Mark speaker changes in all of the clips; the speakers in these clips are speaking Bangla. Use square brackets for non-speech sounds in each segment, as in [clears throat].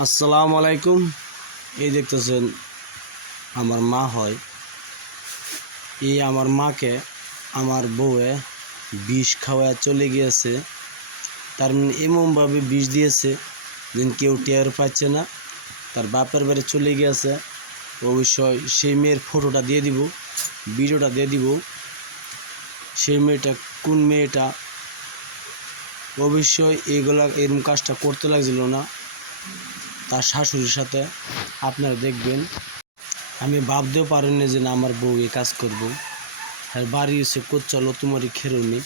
Speaker 1: আসসালামু আলাইকুম। এই দেখতেছেন, আমার মা হয়। এই আমার মাকে আমার বউয়ে বিষ খাওয়ায় চলে গিয়েছে। তার মানে এমনভাবে বিষ দিয়েছে যেন কেউ টের পাচ্ছে না। তার বাপের বাড়ি চলে গিয়েছে। অবশ্যই সেই মেয়ের ফটোটা দিয়ে দিব, ভিডিওটা দিয়ে দিব। সেই মেয়েটা কোন মেয়েটা? অবশ্যই এইগুলা এরকম কাজটা করতে লাগছিল না। তার শাশুড়ির সাথে আপনারা দেখবেন। আমি ভাবতেও পারিনি যে না আমার বউ এই কাজ করব। আর বাড়ি এসে চলো তোমারই খেরুনি।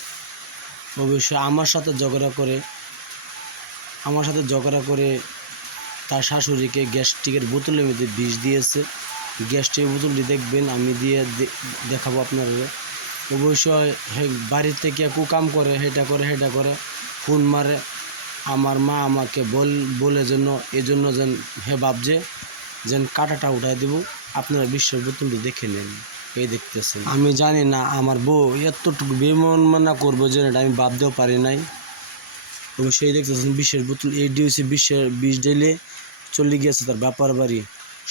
Speaker 1: অবশ্যই আমার সাথে ঝগড়া করে, আমার সাথে ঝগড়া করে তার শাশুড়িকে গ্যাস্ট্রিকের বোতলের মধ্যে বিষ দিয়েছে। গ্যাস্ট্রিকের বোতলটি দেখবেন, আমি দিয়ে দেখাবো আপনারা অবশ্যই হে, বাড়ির থেকে কুকাম করে, হেটা করে হেটা করে ফোন মারে। আমার মা আমাকে বল, বলে জন্য এজন্য যেন, হে ভাবছে যেন কাটাটা উঠাই দেব। আপনারা বিশ্বের বোতলটি দেখে নেন, এই দেখতেছেন। আমি জানি না, আমার বউ এতটুকু বেমনা করব যে এটা আমি ভাবতেও পারি নাই। এবং সেই দেখতেছেন বিশ্বের বোতল, এই ডিউসি বিশ্বের বিষ ঢেলে চলে গিয়েছে তার বাপার বাড়ি।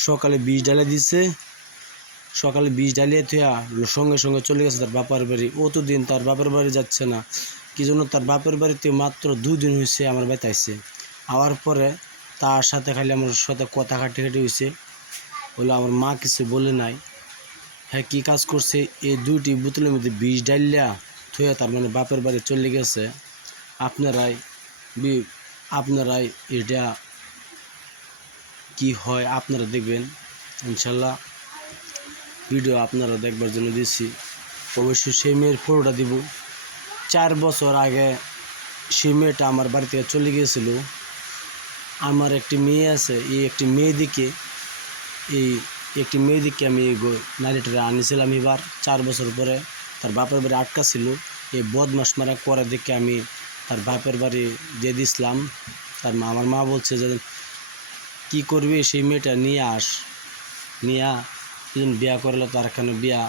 Speaker 1: সকালে বিষ ঢালে দিছে, সকালে বিষ ঢালিয়ে থুয়া সঙ্গে সঙ্গে চলে গেছে তার বাপার বাড়ি। অতদিন তার বাপের বাড়ি যাচ্ছে না। কি জন্য তার বাপের বাড়িতে মাত্র দিন হয়েছে আমার বাড়িতে আইসে আওয়ার পরে তার সাথে খালি আমার সাথে কথা কাটি কাটি হয়েছে বলে আমার মা কিছু বলে নাই। হ্যাঁ কী কাজ করছে? এই দুইটি বোতলের মধ্যে বিষ ডাইলিয়া থুয়ে তার মানে বাপের বাড়ি চলে গেছে। আপনারাই বি- আপনারাই এটা কি হয় আপনারা দেখবেন, ইনশাল্লাহ। ভিডিও আপনারা দেখবার জন্য দিচ্ছি অবশ্যই সেই মেয়ের ফটোটা দিব। চার বছর আগে সেই মেয়েটা আমার বাড়ি থেকে চলে গিয়েছিল। আমার একটি মেয়ে আছে, এই একটি মেয়েদিকে, এই একটি মেয়েদিকে আমি নারীটারে আনিছিলাম এবার। চার বছর পরে তার বাপের বাড়ি আটকা ছিল। এই বদমাস মারা করে দেখে আমি তার বাপের বাড়ি দিয়ে দিয়েছিলাম তার মা আমার মা বলছে যে, কি করবি সেই মেয়েটা? নিয়ে আস। নিয়ে বিয়া করলে, তার এখানে বিয়া?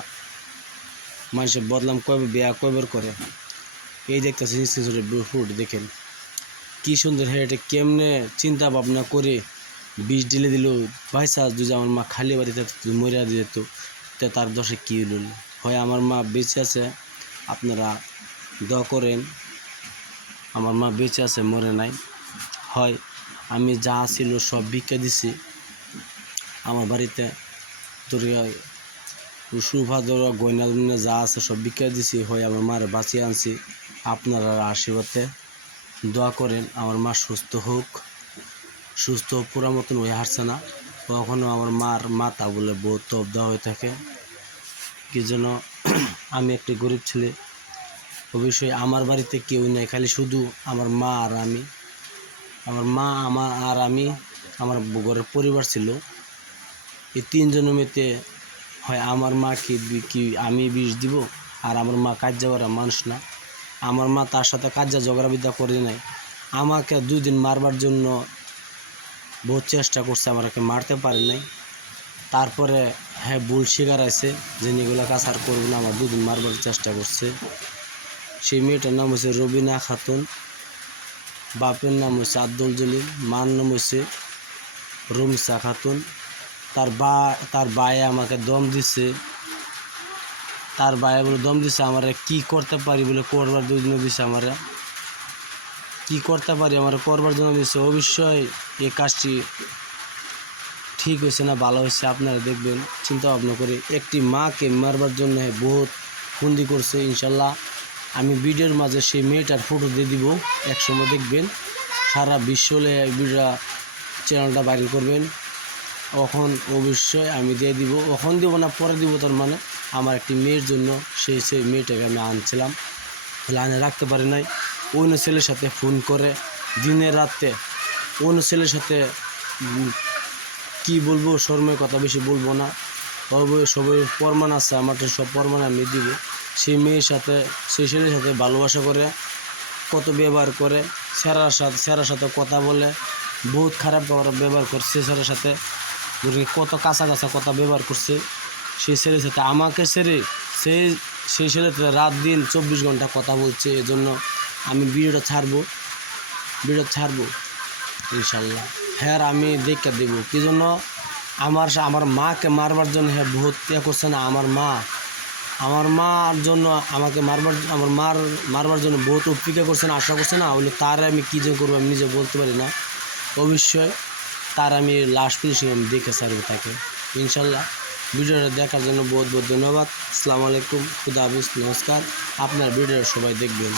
Speaker 1: মানুষের বদলাম কবে? বিয়া কয়বার করে? এই দেখতেছে ফুট দেখেন। কি সুন্দর হ্যাঁ এটা কেমনে চিন্তা ভাবনা করে বিষ ঢেলে দিল। ভাই সাজ যদি আমার মা খালি বাড়িতে মরিয়া যেত তা তার দশে কী হল? হয় আমার মা বেঁচে আছে, আপনারা দ করেন, আমার মা বেঁচে আছে, মরে নাই। হয় আমি যা ছিল সব ভিক্ষা দিছি, আমার বাড়িতে দুর্গা সুভা দরা গয়না যা আছে সব বিক্রি দিছি, হয় আমার মারে বাঁচিয়ে আনছি। আপনারা আশীর্বাদে দোয়া করেন, আমার মা সুস্থ হোক, সুস্থ পুরা মতন হয়ে হারছে না। কখনো আমার মার মাথা বলে বহুত দেওয়া হয়ে থাকে। কি যেন [clears throat] আমি একটি গরিব ছেলে। অবশ্যই আমার বাড়িতে কেউ নেই, খালি শুধু আমার মা আর আমি। আমার মা, আমার আর আমি, আমার ঘরের পরিবার ছিল। এই তিনজন মেয়েতে হয় আমার মা কি কি আমি বিষ দিব, আর আমার মা কাজ যাওয়ার মানুষ না। আমার মা তার সাথে কাজা ঝগড়াবিদ্যা করে নাই। আমাকে দুই দিন মারবার জন্য বহুত চেষ্টা করছে আমাকে মারতে পারে নাই। তারপরে হ্যাঁ ভুল শিকার আছে, যে এগুলো কাজ আর করব না, আমার দুদিন মারবার চেষ্টা করছে। সেই মেয়েটার নাম হচ্ছে রবিনা খাতুন, বাপের নাম হচ্ছে আব্দুল জলিল, মার নাম হচ্ছে রুমসা খাতুন। তার বা, তার বায়ে আমাকে দম দিছে তার বায়ে বলে, দম দিছে আমারে, কি করতে পারি বলে করবার দিনে দিছে আমারে। কি করতে পারি আমার করবার জন্য দিছে। অবশ্যই এই কাজটি ঠিক হয়েছে না, ভালো হয়েছে, আপনারা দেখবেন। চিন্তা ভাবনা করে একটি মাকে মারবার জন্য বহুত ফন্দি করছে, ইনশাল্লাহ। আমি ভিডিওর মাঝে সেই মেয়েটার ফটো দিয়ে দিব একসময় দেখবেন। সারা বিশ্ব ভিডিও চ্যানেলটা বাইরে করবেন। তখন অবশ্যই আমি দিয়ে দিব। এখন দিব না, পরে দিব তার মানে। আমার একটি মেয়ের জন্য সেই সেই মেয়েটাকে আমি আনছিলাম। লাইনে রাখতে পারি নাই। অন্য ছেলের সাথে ফোন করে দিনে রাতে অন্য ছেলের সাথে কি বলব, শর্মের কথা বেশি বলব না। সবাই সবাই প্রমাণ আছে, আমার সব প্রমাণ আমি দিব। সেই মেয়ের সাথে, সেই ছেলের সাথে ভালোবাসা করে, কত ব্যবহার করে, স্যারার সাথে স্যারার সাথে কথা বলে, বহুত খারাপ ব্যবহার করছে স্যারের সাথে। কত কাঁচা কাঁচা কথা ব্যবহার করছে। সেই ছেলের সাথে, আমাকে ছেড়ে সেই সেই ছেলের সাথে রাত দিন চব্বিশ ঘণ্টা কথা বলছে, এজন্য আমি ভিডিওটা ছাড়বো ভিডিও ছাড়বো, ইনশাল্লাহ। হ্যাঁ আমি দেখে দেব। কি জন্য? আমার আমার মাকে মারবার জন্য হ্যাঁ বহুত ইয়ে করছে না, আমার মা। আমার মার জন্য, আমাকে মারবার, আমার মার, মারবার জন্য বহুত অপেক্ষা করছে না, আশা করছে না, বলে তার আমি কী যে করব আমি নিজে বলতে পারি না। অবশ্যই তার আমি লাস্ট ফিনিশিং আমি দেখে ছাড়বো তাকে, ইনশাল্লাহ। ভিডিওটা দেখার জন্য বহুত বহুত ধন্যবাদ। আসসালামু আলাইকুম, খুদা হাফিজ, নমস্কার। আপনার ভিডিও সবাই দেখবেন।